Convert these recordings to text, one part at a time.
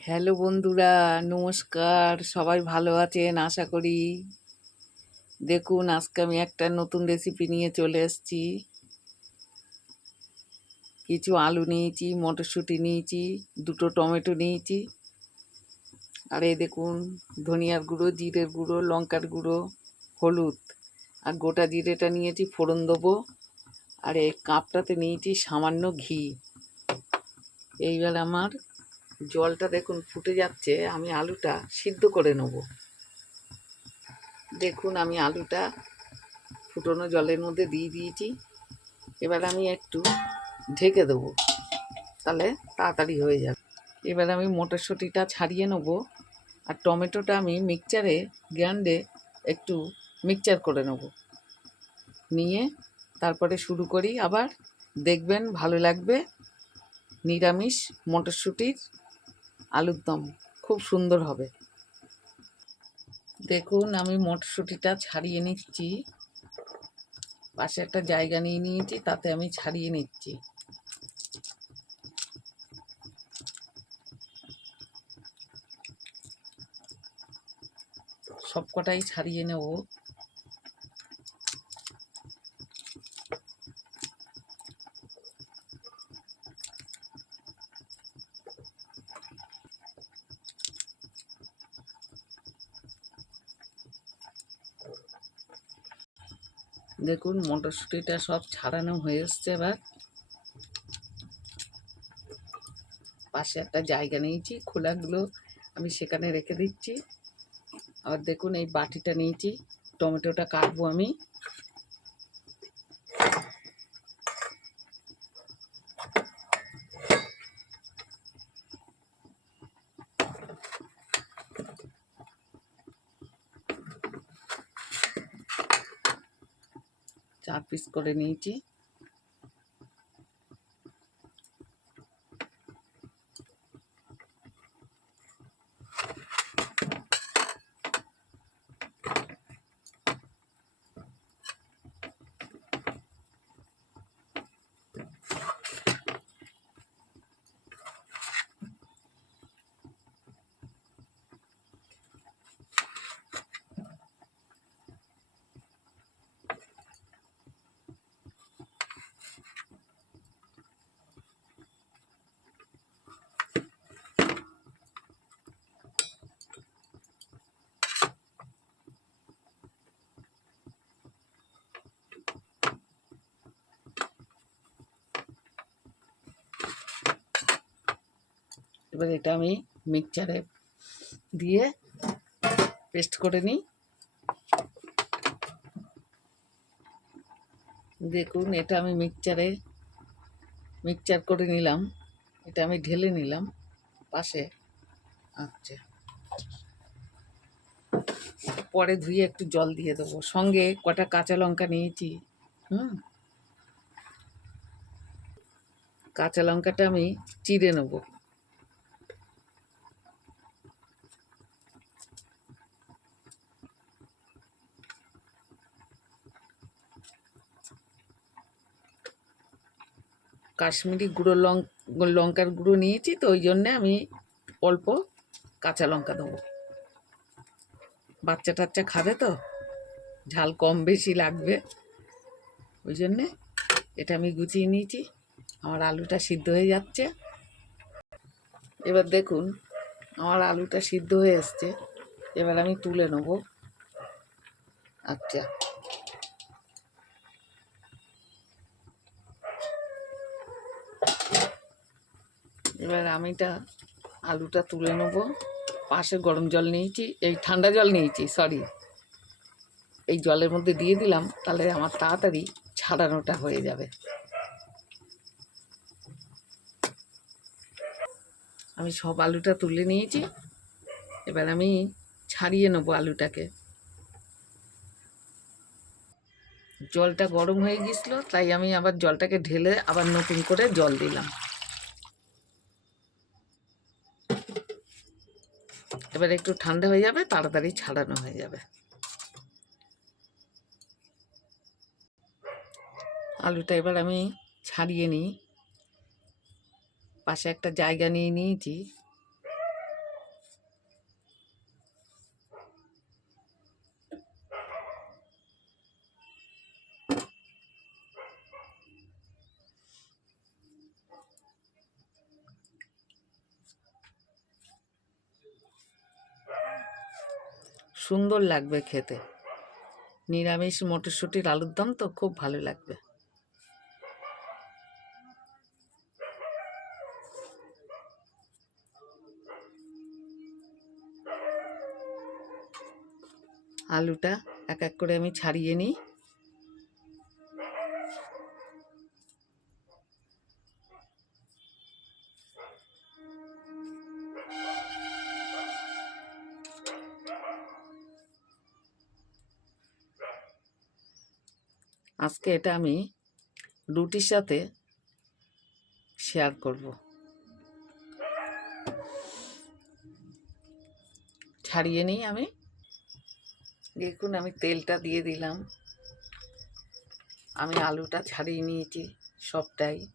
Hello বন্ধুরা, নমস্কার। সবাই ভালো আছেন? আশা করি দেখুন, আজকে আমি একটা নতুন রেসিপি নিয়ে চলে এসেছি। কিছু আলু নিয়েছি, মটরশুঁটি নিয়েছি, দুটো টমেটো নিয়েছি। আর এই দেখুন, ধনিয়ার গুঁড়ো, জিরের গুঁড়ো, লঙ্কার গুঁড়ো, হলুদ। আর গোটা জিরেটা নিয়েছি, ফোড়ন দেবো। আর এই কাপটাতে নিয়েছি সামান্য ঘি। এইবার আমার জলটা দেখুন ফুটে যাচ্ছে, আমি আলুটা সিদ্ধ করে নেব। দেখুন আমি আলুটা ফুটোনো জলের মধ্যে দিয়ে দিয়েছি। এবার আমি একটু ঢেকে দেবো, তাহলে তাড়াতাড়ি হয়ে যাবে। এবার আমি মটরশুঁটিটা ছাড়িয়ে নেব আর টমেটোটা আমি মিক্সচারে গ্রান্ডে একটু মিক্সচার করে নেব। নিয়ে তারপরে শুরু করি, আবার দেখবেন ভালো লাগবে। নিরামিষ মটরশুঁটির আলুর দম। খুব সুন্দর হবে। দেখুন, আমি মটরশুঁটিটা ছাড়িয়ে নিচ্ছি। পাশে একটা জায়গা নিয়ে নিয়েছি, তাতে আমি ছাড়িয়ে নিচ্ছি। সবকটাই ছাড়িয়ে নেব। দেখুন, মটরশুঁটিটা সব ছাড়ানো হয়ে এসছে এবার। পাশে একটা জায়গা নিয়েছি, খোলাগুলো আমি সেখানে রেখে দিচ্ছি। আবার দেখুন, এই বাটিটা নিয়েছি, টমেটোটা কাটবো আমি। চার পিস করে নিয়েছি। এবার এটা আমি মিক্সচারে দিয়ে পেস্ট করে নিই। দেখুন, এটা আমি মিক্সচারে মিক্সচার করে নিলাম। এটা আমি ঢেলে নিলাম পাশে। আচ্ছা। পরে ধুয়ে একটু জল দিয়ে দেবো। সঙ্গে কটা কাঁচা লঙ্কা নিয়েছি। হুম। কাঁচা লঙ্কাটা আমি চিড়ে নেব। কাশ্মীরি গুঁড়ো লং, লঙ্কার গুঁড়ো নিয়েছি, তো ওই জন্যে আমি অল্প কাঁচা লঙ্কা দেবো। বাচ্চা টাচ্চা খাবে তো? ঝাল কম বেশি লাগবে। ওই জন্যে এটা আমি গুছিয়ে নিয়েছি। আমার আলুটা সিদ্ধ হয়ে যাচ্ছে। এবার দেখুন, আমার আলুটা সিদ্ধ হয়ে এসছে এবার আমি তুলে নেব। আচ্ছা। এবার আমিটা আলুটা তুলে নেব। পাশে গরম জল নিয়েছি, এই ঠান্ডা জল নিয়েছি সরি এই জলের মধ্যে দিয়ে দিলাম, তাহলে আমার তাড়াতাড়ি ছাড়ানোটা হয়ে যাবে। আমি সব আলুটা তুলে নিয়েছি, এবার আমি ছাড়িয়ে নেব আলুটাকে। জলটা গরম হয়ে গেছিল তাই আমি আবার জলটাকে ঢেলে আবার নতুন করে জল দিলাম। এবার একটু ঠান্ডা হয়ে যাবে, তাড়াতাড়ি ছাড়ানো হয়ে যাবে। আলুটা এবার আমি ছাড়িয়ে নিই। পাশে একটা জায়গা নিয়ে নিয়েছি। সুন্দর লাগবে খেতে। নিরামিষ মটরশুঁটির আলুর দম তো খুব ভালো লাগবে। আলুটা এক এক করে আমি ছাড়িয়ে নিই। আজকে এটা আমি রুটির সাথে শেয়ার করব। ছাড়িয়ে নিই আমি। দেখুন, আমি তেলটা দিয়ে দিলাম। আমি আলুটা ছাড়িয়ে নিয়েছি সবটাই।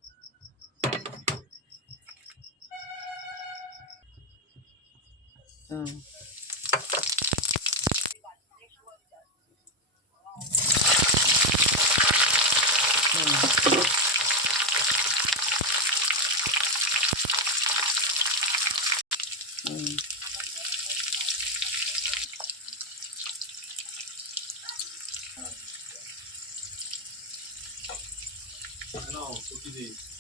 হুম। o que diz?